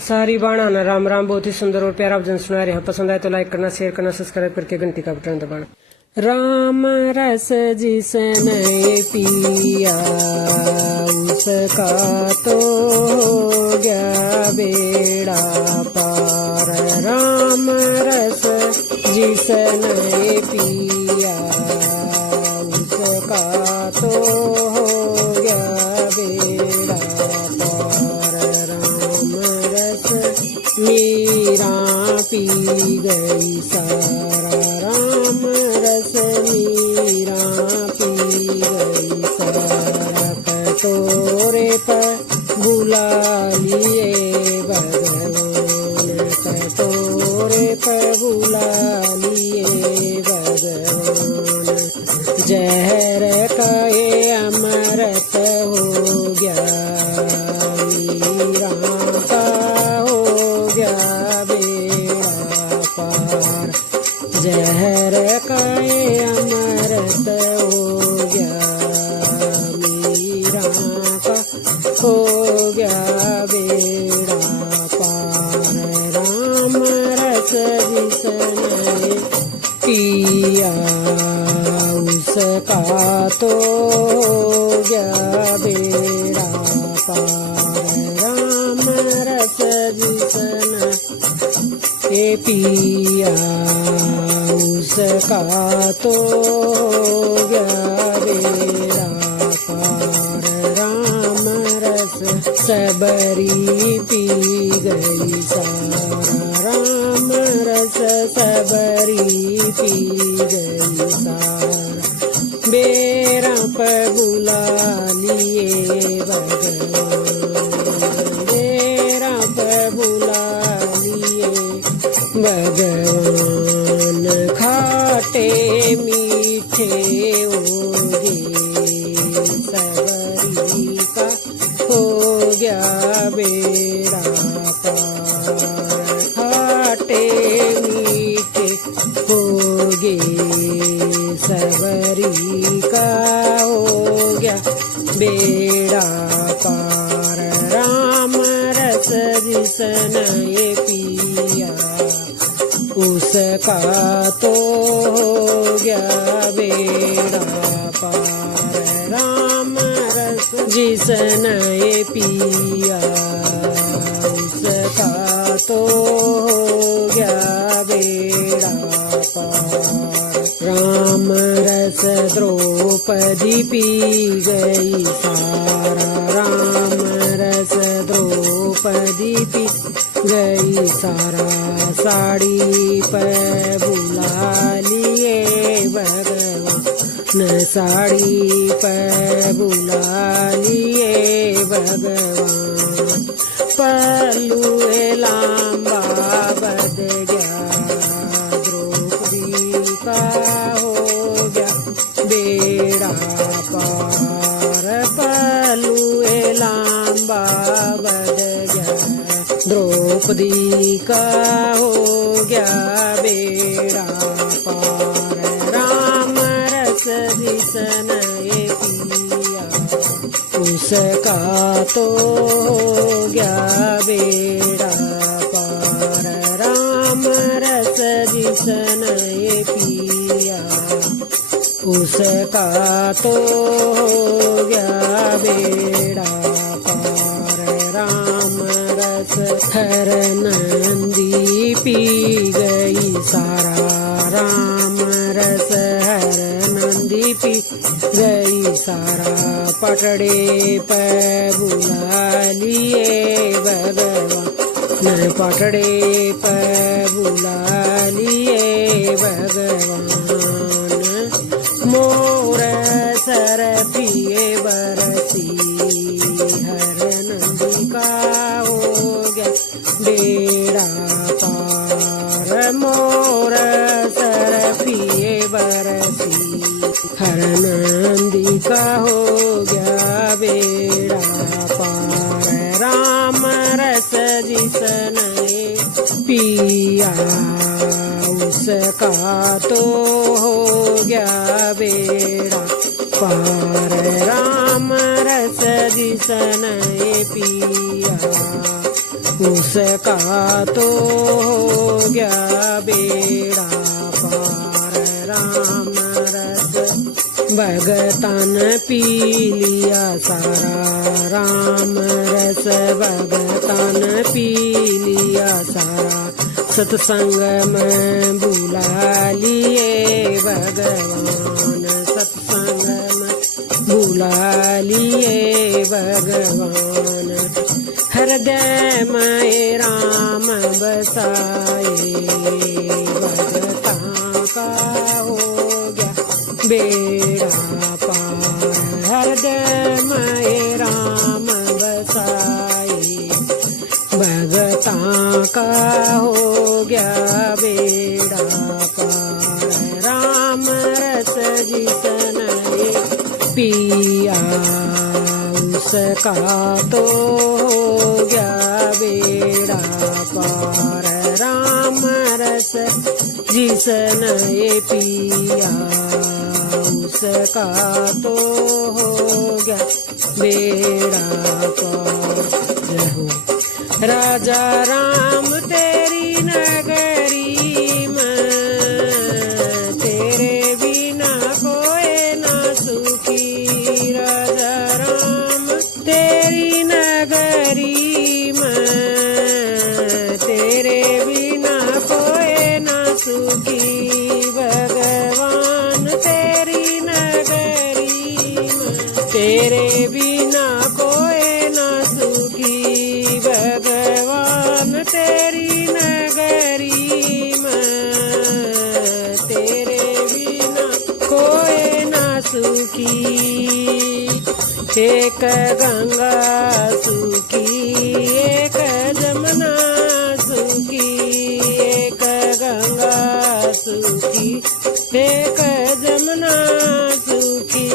सारी बाणा राम राम। बहुत ही सुंदर और प्यारा भजन सुना रहे हैं। पसंद आए तो लाइक करना, शेयर करना, सब्सक्राइब करके घंटी का बटन दबाना। राम रस जिसने पिया उसका तो हो गया बेड़ा पार। राम रस जिसने पिया उसका तो हो गया बेड़ा पार। राम रस मीरा पी गई सारा। राम रस मीरा पी गई सारा। कटोरे पर बुला लिए भगवान। कटोरे पर बुला लिए भगवान। जहर का ये अमृत हो गया मीरा का हो गया बेड़ा पार। जहर का ये अमृत हो गया मीरा का हो गया बेड़ा पार। राम रस जिसने पिया उसका तो हो गया बेड़ा पार। राम रस जिसने पिया उसका तो हो गया बेड़ा पार। राम रस सबरी पी गई सारा। राम रस सबरी पी गई सारा। बेड़ा पर बुला लिए भगवान। बेड़ा पर बुला लिए भगवान। खाटे मीठे होंगे सबरी का हो गया बेड़ा पार। खाटे मीठे होंगे सबरी का हो गया बेड़ा पार। राम रस जिसने पिया उसका तो हो गया बेड़ा पार। राम रस जिसने पिया उसका तो हो गया बेड़ा पार। राम रस द्रौपदी पी गई सारा। राम रस द्रौपदी पी गई सारा। साड़ी पर बुला लिए भगवान। साड़ी पर बुला लिए भगवान। पल्लू लांबा बद गया द्रौपदी का हो गया बेड़ा पार। पल्लू लांबा बद गया द्रौपदी का हो गया बेड़ा पार। राम रस जिसने पिया उसका तो हो गया बेड़ा पार। राम रस जिसने पिया उसका तो हो गया बेड़ा पार। राम रस हर नंदी पी गई सारा। राम रस हर नंदी पी गई सारा। पटड़े पर बुला लिए भगवान। पटड़े पर बुला लिए भगवान। मोर सर पिए बरसी हर नंदी का हो गया बेड़ा पार। मोर सर पिए बरसी हर नंदी का हो गया बेड़ा पार। राम रस जिसने पिया उसका तो हो गया बेड़ा पार। राम रस जिसने पिया उसका तो हो गया बेड़ा पार। राम रस भगतन पी लिया सारा, राम रस भगतन पी लिया सारा। सत्संग में बुला लिए भगवान, सत्संग में बुला लिए भगवान। हृदय में राम बसाए, भगतां का हो गया बेड़ा पार। हृदय में राम बसाए, भगतां का हो गया बेड़ा पार। राम रस जिसने पिया, उसका तो हो गया बेड़ा पार। राम रस जिसने पिया, उसका तो हो गया बेड़ा पार। जय हो राजा राम तेरी नगरी में, तेरे बिना कोई ना सुखी। राजा राम तेरी नगरी में, तेरे बिना कोई ना सुखी। भगवान तेरी नगरी में, तेरे बिना कोई ना सुखी। भगवान तेरी नगरी में, तेरे बिना कोई ना सुखी। एक गंगा सुखी, एक जमुना सुखी, एक गंगा सुखी, एक जमुना सुखी।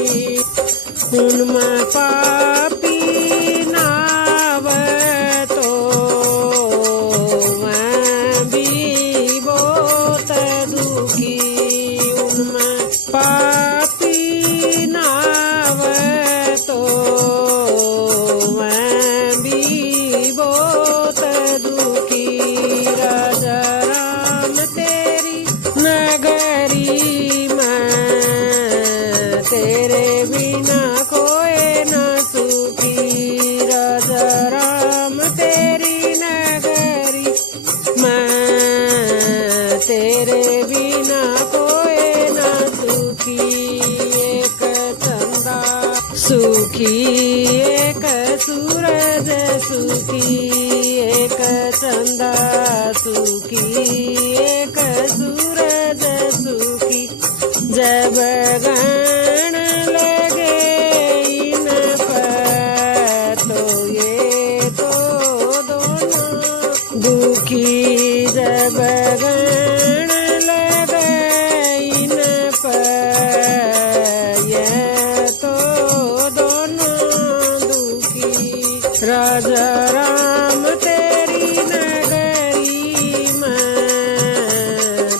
उनमें पापी नाव तो मैं भी बहुत दुखी। उनमें पापी नाव तो मैं भी बहुत दुखी। राजा राम तेरी नगरी में, तेरे बिना कोई ना सुखी। राजा राम तेरी नगरी में, तेरे बिना कोई ना सुखी। एक चंदा सुखी, एक सूरज सुखी, एक चंदा सुखी, एक सूरज सुखी। जब गण लगे इन पर, तो ये तो दोनों दुखी। जब गण लगे इन पर, ये तो दोनों दुखी। राजा राम तेरी नगरी में,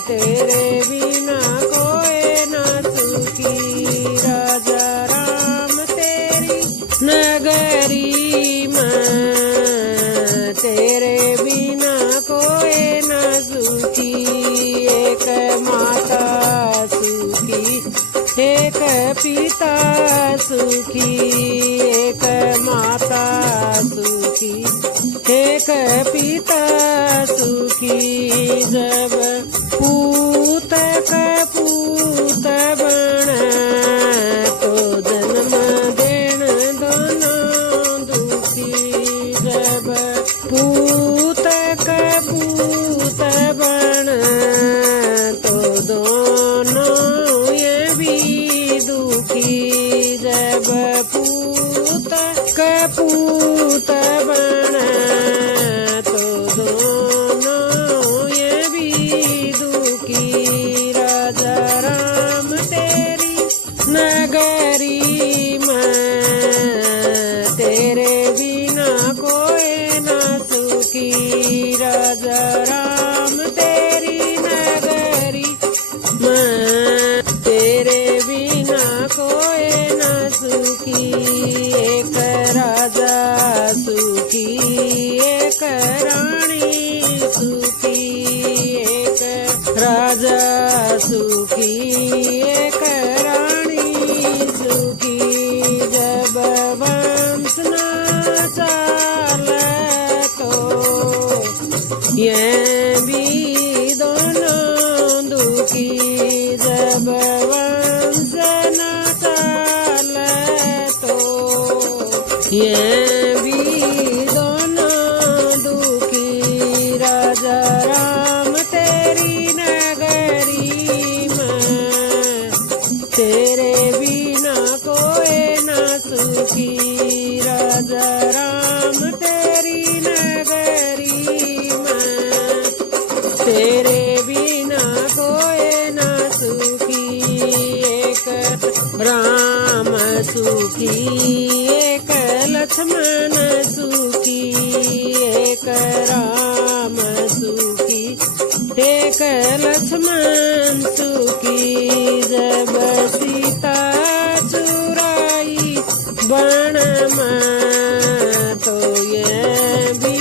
तेरे बिना कोई ना सुखी। राजा राम तेरी नगरी में, तेरे बिना कोई ना सुखी। एक माता सुखी, एक पिता सुखी, एक माता सुखी, एक पिता सुखी। जब पूत कपूत बने, तो जन्म देन दोनों दुखी। जब पूत कपूत बने, तो दोनों ये भी दुखी। जब पूत कपूत बने, तो दोनों ये भी दुखी। राजा राम तेरी नगरी में, तेरे बिना कोई ना सुखी। राजा राम तेरी नगरी में, तेरे बिना कोई ना सुखी। एक राजा सुखी, एक राम ये भी दोनों दुखी जब वंश न चले तो ये भी दोनों दुखी राजा राम तेरी नगरी में तेरे बिना कोई न सुखी राजा राम तेरी नगरी में तेरे बिना कोई न सुखी एक राम सुखी एक लक्ष्मण सुखी एक राम सुखी एक लक्ष्मण सुखी जब सीता चुराई बन में तो ये भी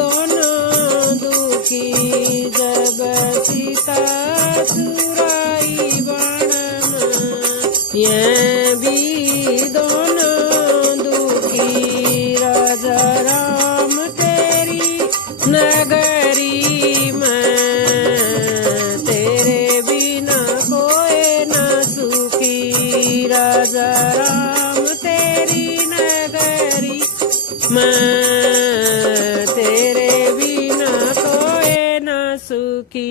दोनों दुखी जब सीता चुराई बन में ये भी दोनों दुखी राजा राम तेरी नगरी में तेरे बिना कोई न सुखी राजा राम तेरी नगरी में तेरे बिना कोई न सुखी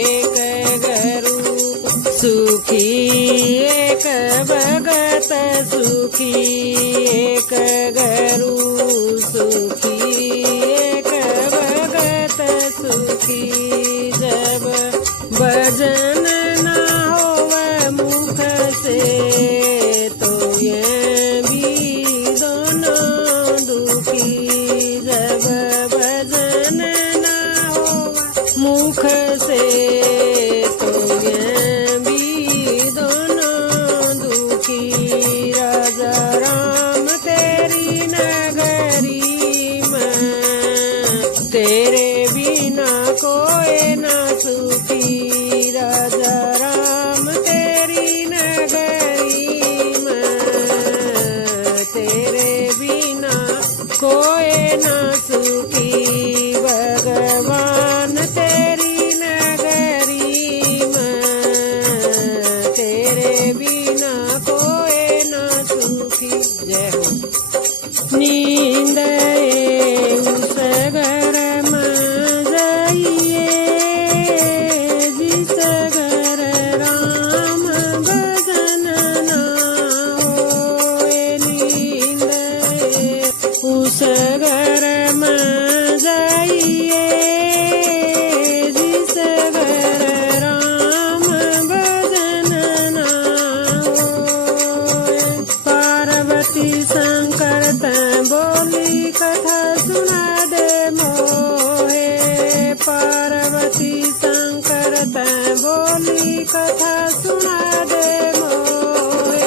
एक गुरु सुखी एक भगत सुखी एक गुरु सुखी एक भगत सुखी जब भजन न होवे मुख से तो ये भी दोनों दुखी जब भजन न होवे मुख से तो ये भी दोनों दुखी राजा राम तेरी नगरी में तेरे बिना कोई न सुखी राजा राम तेरी नगरी में तेरे बिना कोई न सुखी भगवान तेरी नगरी में तेरे बिना कोई न सुखी जय हो नींद उस घर में जाइए जिस घर राम भजन ना होए नींद उस घर में जाइए जिस घर राम भजन ना होए पार्वती शंकर बोली कथा सुना दे मोहे पार्वती शंकर बोली कथा सुना दे मोहे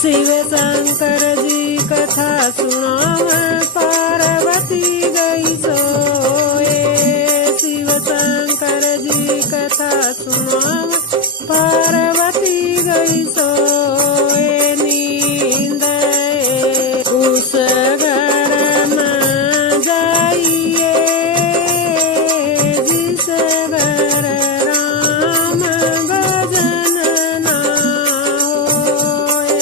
शिव शंकर जी कथा सुनाव पार्वती गई सोए शिव शंकर जी कथा सुनाव पार्वती गई सोए नींद उस घर में जाइए जिस घर राम भजन ना होए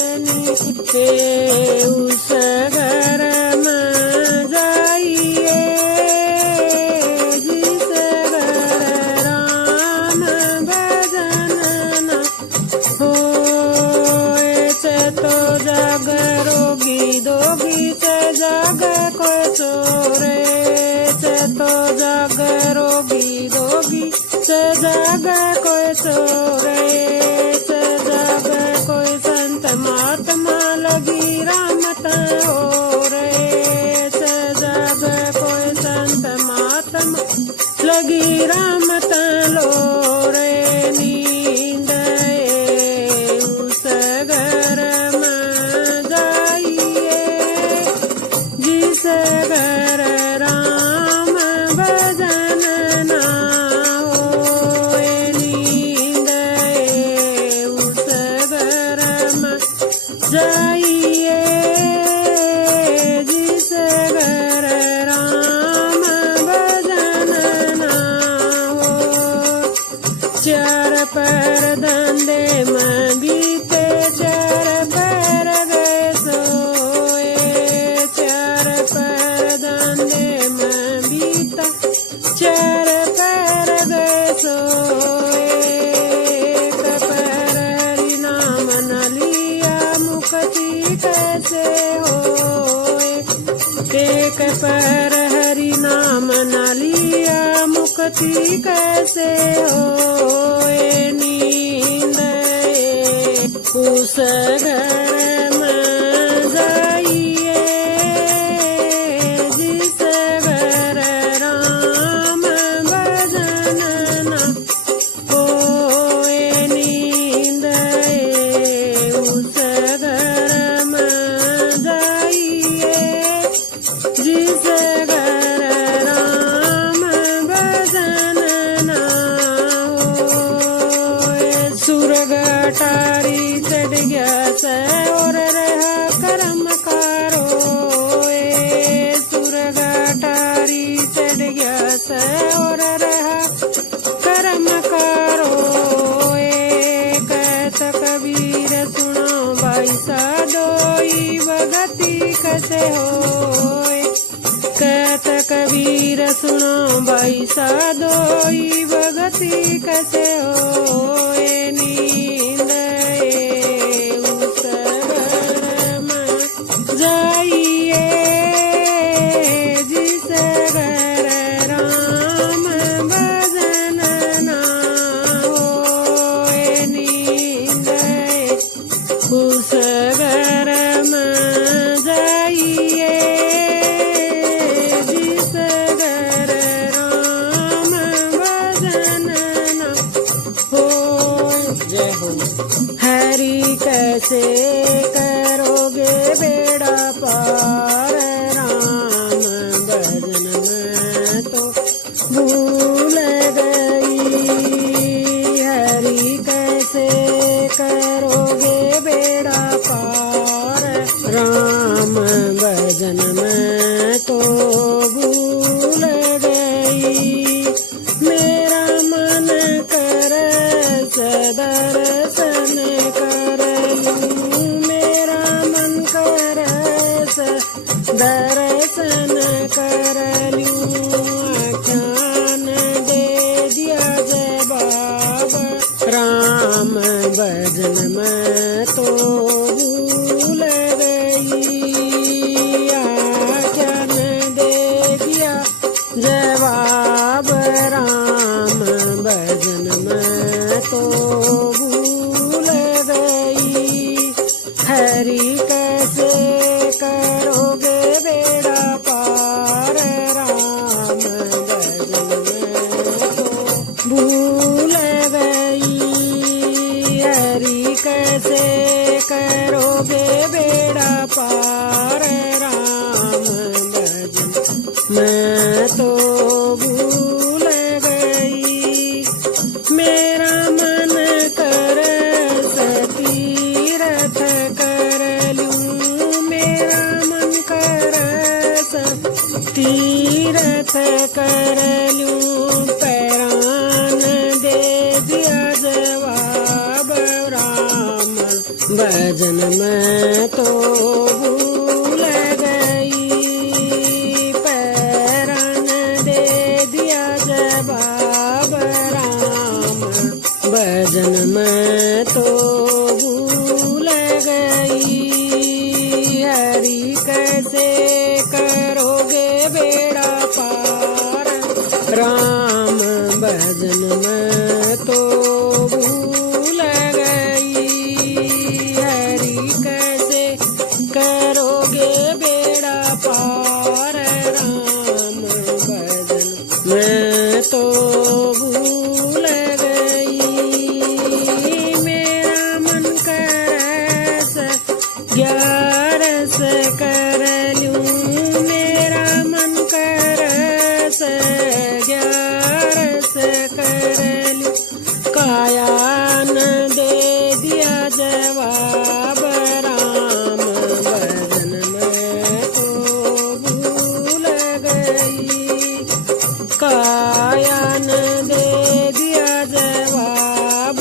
उस घर में जाइए जिस घर राम भजन ना होए तो जागरोगी दोगी जाग को चोरे तो जागरोगी दोगी जाग को चोरे जाग कोई संत महात्मा लगी राम तोरे जाग कोई संत महात्मा लगी राम तलोरे नींद उस घर में जाइए जिस घर राम भजन ना होए नींद उस घर में जाइए जिस घर राम भजन पैर धंधे में बीते, चार पैर गए सोए। चार पैर धंधे में बीता, चार पैर गए सोए। एक पैर हरि नाम न लिया, मुक्ति कैसे होए। एक पैर हरि नाम न लिया, मुक्ति कैसे होए। नींद उस घर में जाइए, जिस घर राम भजन न होए। नींद उस घर में जाइए, जिस घर राम भजन न होए। सुरग अटारी चढ़ गया से और रहा कर्म कारोए। सुरग अटारी चढ़ गया से और रहा कर्म कारोए। कहत कबीर सुनो भाई साधोई, भगति कैसे होए। कहत कबीर सुनो भाई साधोई, भगति कैसे होए। नींद उस घर में जाइए, जिस घर राम भजन न होए। नींद उस घर में जाइए, जिस घर राम भजन न होए। जय हो। हरि कैसे करोगे बेड़ा पार, राम भजन में तो भूल गई। हरि कैसे करोगे बेड़ा पार, राम भजन में तो भूल गई। मेरा मन कर दर्शन कर लूं, मेरा मन कर दर्शन कर लूं। आख्यान दे दिया जवाब, राम भजन में तो भूल गई। आख्यान दे दिया जवाब, राम भजन में तो भूल गई। हरि कैसे करोगे बेड़ा पार, राम भजन में तो भूल गई। हरि कैसे करोगे बेड़ा पार, राम भजन में तो भूल गई। मेरा मन कर तीरथ कर लूं, मेरा मन कर तीरथ कर लूं। पैरान दे दिया जवाब, राम भजन में तो भूल गई। पैरान दे दिया जवाब, राम भजन में तो भूल गई। हरि कैसे करोगे बेड़ा पार, राम भजन में तो भूल गई। हरि कैसे करोगे बेड़ा पार, राम भजन में तो भूल गई। मेरा मन कर ग्यारस कर लूं, मेरा मन कर ग्यारस कर लूं। काया न दे दिया जवाब, राम भजन में तो भूल गई। काया न दे दिया जवाब,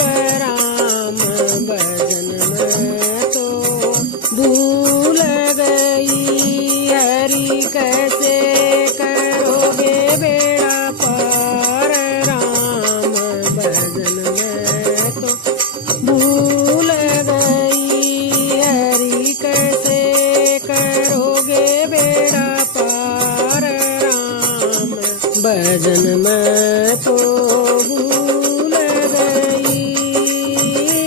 भजन मैं तो भूल गई,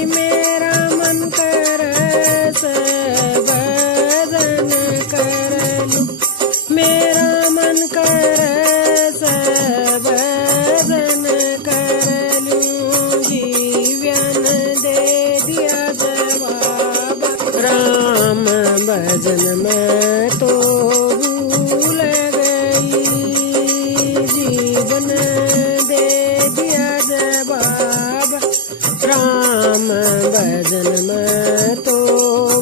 मेरा मन करे से भजन कर लूं, मेरा मन करे से भजन कर लूं, जीवन दे दिया जवाब, राम भजन मैं तो भूल गई, जीवन दे दिया जवाब, राम भजन मैं तो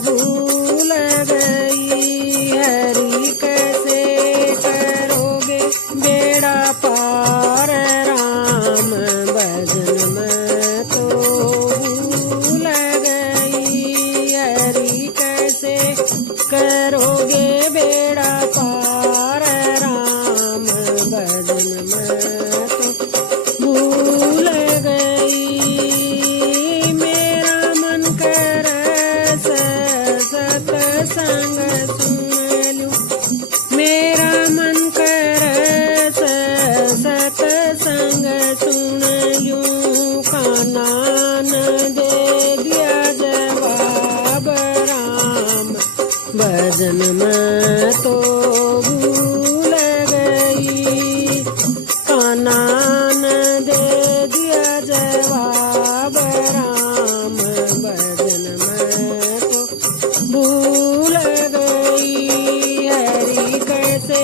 भूल गई, हरि कैसे करोगे बेड़ा पार, राम भजन मैं तो भूल गई, हरि कैसे करोगे बेड़ा पार, राम भजन मैं तो भूल गई, मेरा मन करे सत्संग सुन लूं, मेरा मन करे सत्संग सुन लूं, कान्हा न दे दिया जवाब, राम भजन मैं तो भूल गई, कान्हा न दे दिया जवाब, राम भजन मैं तो भूल गई, हरि कैसे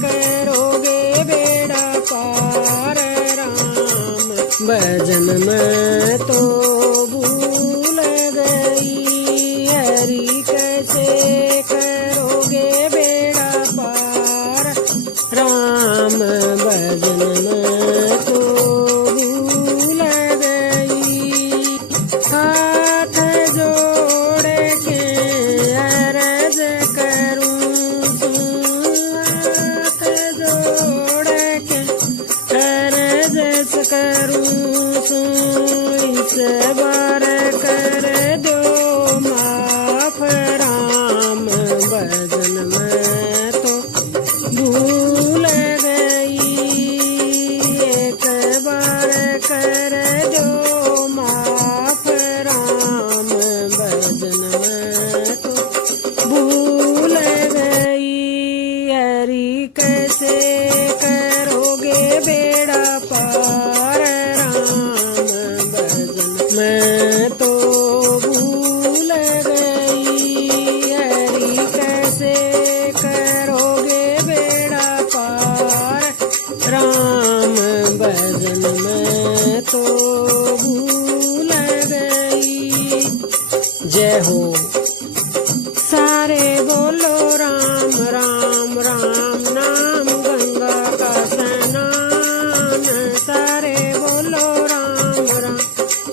करोगे बेड़ा पार, राम भजन मैं तो भूल गई, हरि कैसे करोगे बेड़ा पार, राम भजन मैं तो भूल गई, हाथ जोड़ के अर्ज करूं, हाथ जोड़ के अर्ज करूं, इस बार कर दो माफ, राम भजन मैं तो भूल गई, एक बार कर दो माफ, राम भजन मैं तो भूल गई, हरि कैसे करोगे बेड़ा पार, राम भजन मैं तो भूल गई, हरि कैसे करोगे बेड़ा पार, राम भजन मैं तो भूल गई, जय हो। सारे बोलो राम राम राम, नाम गंगा का स्नान, सारे बोलो राम राम,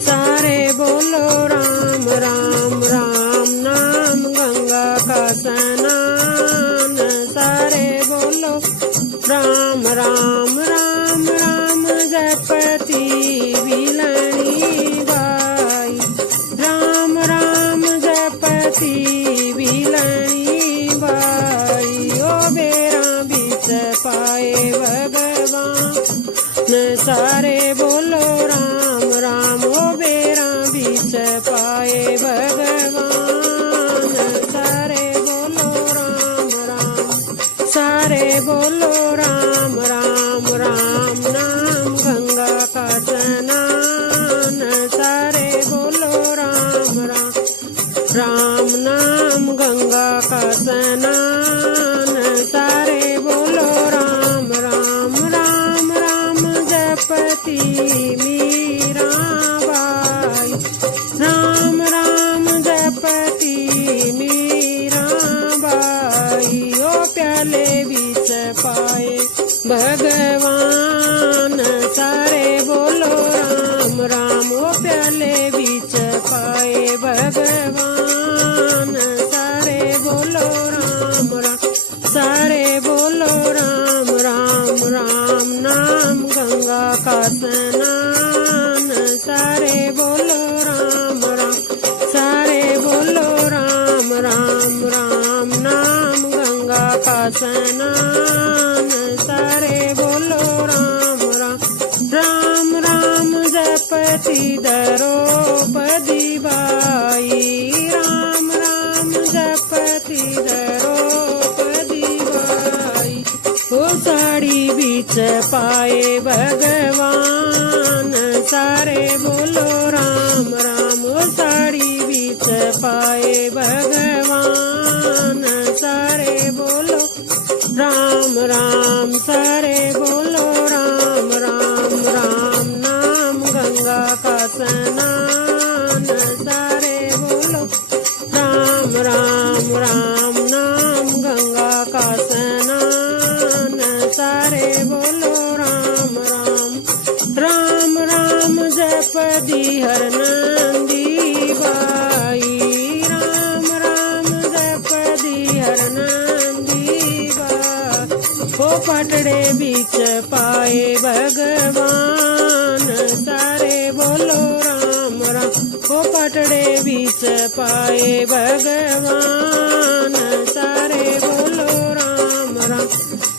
सारे बोलो राम राम राम, नाम गंगा का स्नान, सारे बोलो राम राम राम राम, जपति बिलनी बाई, राम राम जपति बिलनी बाई, ओ बेरा बीच पाए भगवान, सारे बोलो राम राम, ओ बेरा बीच पाए भगवान, सारे बोलो राम राम, सारे बोलो राम राम राम, नाम गंगा का स्नान, सारे बोलो राम राम, राम नाम गंगा का स्नान, सारे बोलो राम राम राम राम, जपति मीरा बाई, राम राम जपति मीरा बाई, ओ प्याले बीच पाए भगवान, सारे बोलो राम राम, ओ प्याले बीच पाए भगवान, सारे बोलो राम राम, सारे बोलो राम राम राम, नाम गंगा का स्नान, सारे बोलो राम राम, सारे बोलो राम राम राम, नाम गंगा का स्नान, सारे बोलो द्रौपदी बाई, राम राम जपती द्रौपदी बाई। ओ साड़ी बीच पाए भगवान, सारे बोलो राम राम। ओ साड़ी बीच पाए भगवान, सारे बोलो राम राम, सारे बोलो राम राम। राम नाम गंगा का स्नान, सारे बोलो राम राम। राम नाम गंगा का स्नान, सारे बोलो राम राम। राम राम जपदी हर नंदी बाई, राम राम जपदी हर नंदी बाई। ओ पटड़े बीच पाए भगवान, सारे बोलो राम राम। ओ पटड़े बीच पाए भगवान, सारे बोलो राम राम।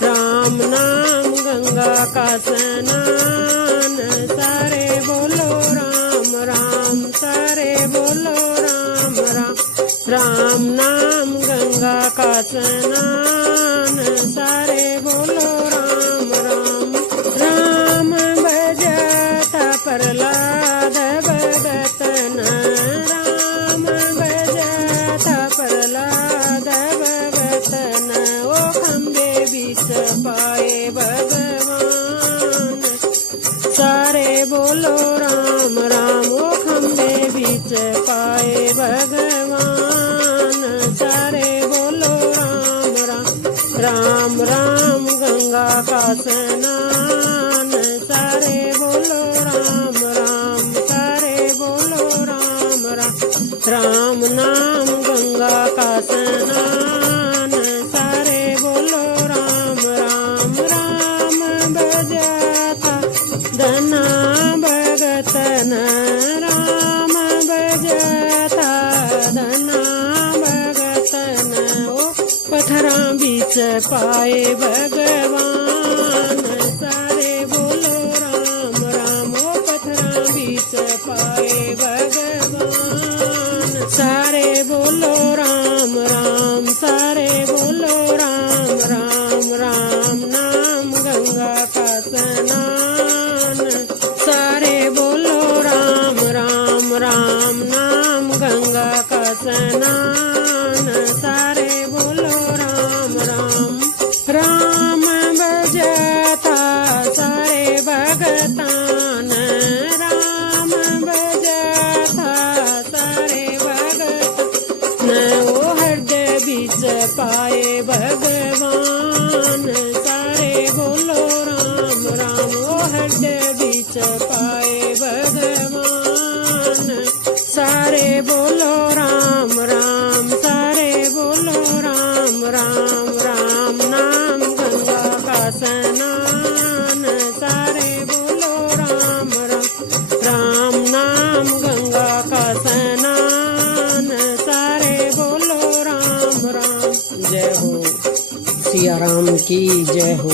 राम नाम गंगा का स्नान, सारे बोलो राम राम, सारे बोलो राम राम। राम नाम गंगा का स्नान, सारे बोलो राम राम। राम भजता प्रहलाद भगत न, राम भजता प्रहलाद भगत न। ओ खंबे बीच पाए भगवान, सारे बोलो राम राम। ओ खंबे बीच पाए भगवान, सारे बोलो राम राम। राम राम गंगा का स्नान, सारे बोलो राम राम, सारे बोलो राम राम। राम नाम गंगा का स्नान, सारे बोलो राम राम। राम भजता धना भगत न, राम भजता धना भगत न। ओ पत्थरा बीच पाए भगवान, सारे बोलो राम राम। ओ पत्थरा बीच पाए भगवान, सारे बोलो राम राम, सारे बोलो राम राम। राम नाम गंगा का स्नान, सारे बोलो राम राम। राम नाम गंगा का स्नान, सारे बोलो राम राम। राम भजता सारे भगतान, राम भजता सारे भगतान। ओ हृदय बीच पाए भगवान, सारे बोलो राम राम। ओ हृदय बीच पाए भगवान, सारे बोलो राम राम, सारे बोलो राम राम। राम नाम गंगा का स्नान, सारे बोलो राम राम। राम नाम गंगा का स्नान, सारे बोलो राम राम। जय हो सिया राम की जय हो।